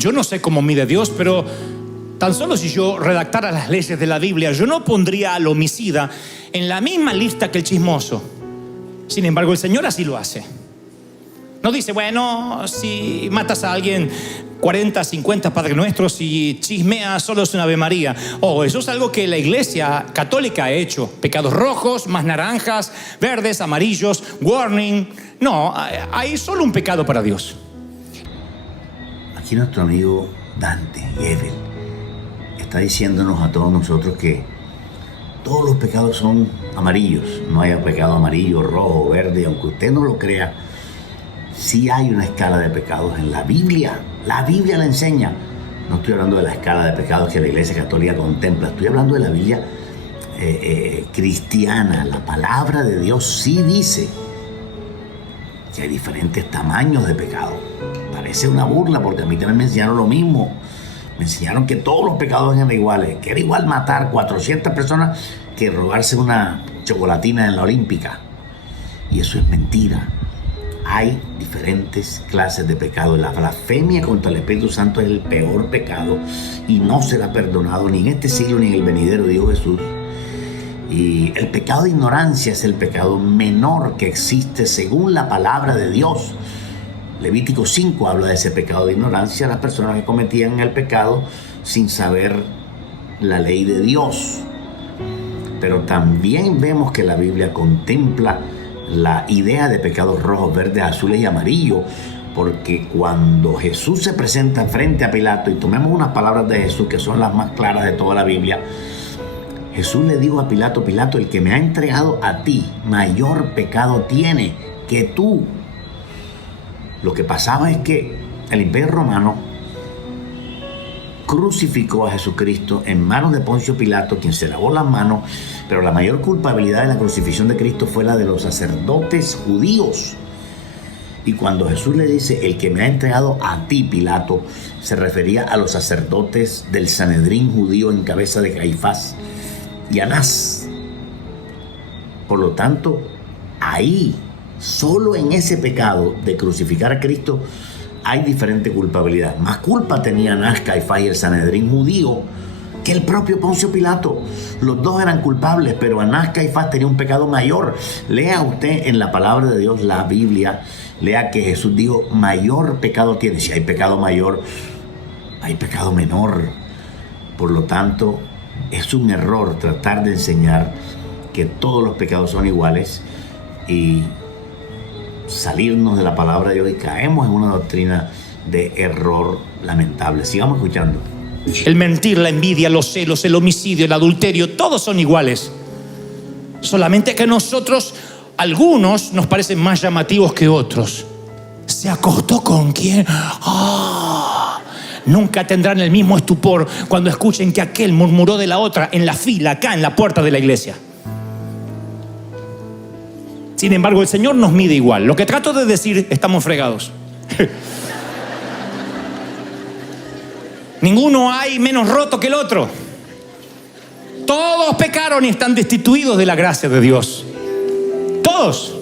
Yo no sé cómo mide Dios, pero tan solo si yo redactara las leyes de la Biblia, yo no pondría al homicida en la misma lista que el chismoso. Sin embargo, el Señor así lo hace. No dice, bueno, si matas a alguien 40, 50 Padre Nuestros y chismeas solo es una Ave María. Eso es algo que la Iglesia Católica ha hecho. Pecados rojos, más naranjas, verdes, amarillos, warning. No, hay solo un pecado para Dios. Aquí nuestro amigo Dante Gebel está diciéndonos a todos nosotros que todos los pecados son amarillos. No hay pecado amarillo, rojo, verde. Aunque usted no lo crea, sí hay una escala de pecados en la Biblia. La Biblia la enseña. No estoy hablando de la escala de pecados que la Iglesia Católica contempla. Estoy hablando de la Biblia cristiana. La palabra de Dios sí dice que hay diferentes tamaños de pecado. Parece una burla porque a mí también me enseñaron lo mismo. Me enseñaron que todos los pecados eran iguales. Que era igual matar 400 personas que robarse una chocolatina en la Olímpica. Y eso es mentira. Hay diferentes clases de pecado. La blasfemia contra el Espíritu Santo es el peor pecado y no será perdonado ni en este siglo ni en el venidero, dijo Jesús. Y el pecado de ignorancia es el pecado menor que existe según la palabra de Dios. Levítico 5 habla de ese pecado de ignorancia, las personas que cometían el pecado sin saber la ley de Dios. Pero también vemos que la Biblia contempla la idea de pecados rojos, verdes, azules y amarillos, porque cuando Jesús se presenta frente a Pilato, y tomemos unas palabras de Jesús que son las más claras de toda la Biblia, Jesús le dijo a Pilato, Pilato, el que me ha entregado a ti, mayor pecado tiene que tú. Lo que pasaba es que el Imperio Romano crucificó a Jesucristo en manos de Poncio Pilato, quien se lavó las manos, pero la mayor culpabilidad de la crucifixión de Cristo fue la de los sacerdotes judíos. Y cuando Jesús le dice, el que me ha entregado a ti, Pilato, se refería a los sacerdotes del Sanedrín judío en cabeza de Caifás y Anás. Por lo tanto, ahí, solo en ese pecado de crucificar a Cristo, hay diferente culpabilidad. Más culpa tenía Anás, Caifás y el Sanedrín judío que el propio Poncio Pilato. Los dos eran culpables, pero Anás, Caifás tenía un pecado mayor. Lea usted en la palabra de Dios, la Biblia, lea que Jesús dijo, mayor pecado tiene. Si hay pecado mayor, hay pecado menor. Por lo tanto, es un error tratar de enseñar que todos los pecados son iguales y salirnos de la palabra de Dios, y caemos en una doctrina de error lamentable. Sigamos escuchando. El mentir, la envidia, los celos, el homicidio, el adulterio, todos son iguales. Solamente que nosotros, algunos nos parecen más llamativos que otros. ¿Se acostó con quién? Nunca tendrán el mismo estupor cuando escuchen que aquel murmuró de la otra en la fila, acá en la puerta de la iglesia. Sin embargo, el Señor nos mide igual. Lo que trato de decir, estamos fregados. Ninguno hay menos roto que el otro. Todos pecaron y están destituidos de la gracia de Dios. Todos.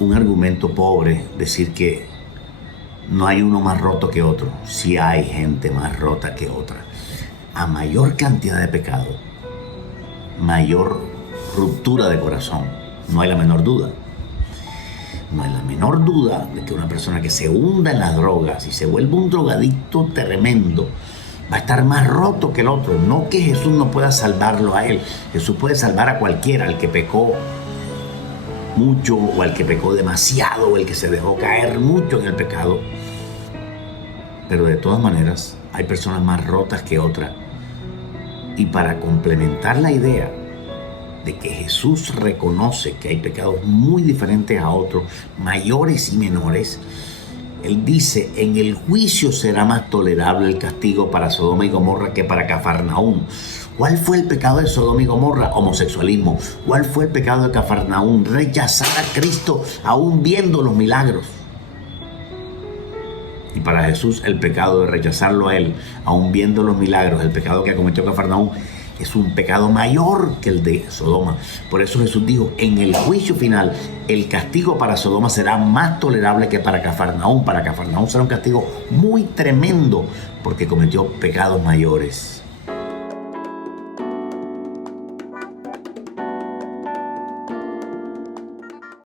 Un argumento pobre decir que no hay uno más roto que otro. Sí hay gente más rota que otra. A mayor cantidad de pecado, mayor ruptura de corazón. No hay la menor duda. No hay la menor duda de que una persona que se hunda en las drogas y se vuelve un drogadicto tremendo va a estar más roto que el otro. No que Jesús no pueda salvarlo a él. Jesús puede salvar a cualquiera, al que pecó mucho o al que pecó demasiado o el que se dejó caer mucho en el pecado. Pero de todas maneras hay personas más rotas que otras. Y para complementar la idea de que Jesús reconoce que hay pecados muy diferentes a otros, mayores y menores, Él dice, en el juicio será más tolerable el castigo para Sodoma y Gomorra que para Cafarnaúm. ¿Cuál fue el pecado de Sodoma y Gomorra? Homosexualismo. ¿Cuál fue el pecado de Cafarnaúm? Rechazar a Cristo aún viendo los milagros. Y para Jesús el pecado de rechazarlo a Él, aún viendo los milagros, el pecado que cometió Cafarnaúm, es un pecado mayor que el de Sodoma. Por eso Jesús dijo, en el juicio final, el castigo para Sodoma será más tolerable que para Cafarnaúm. Para Cafarnaúm será un castigo muy tremendo porque cometió pecados mayores.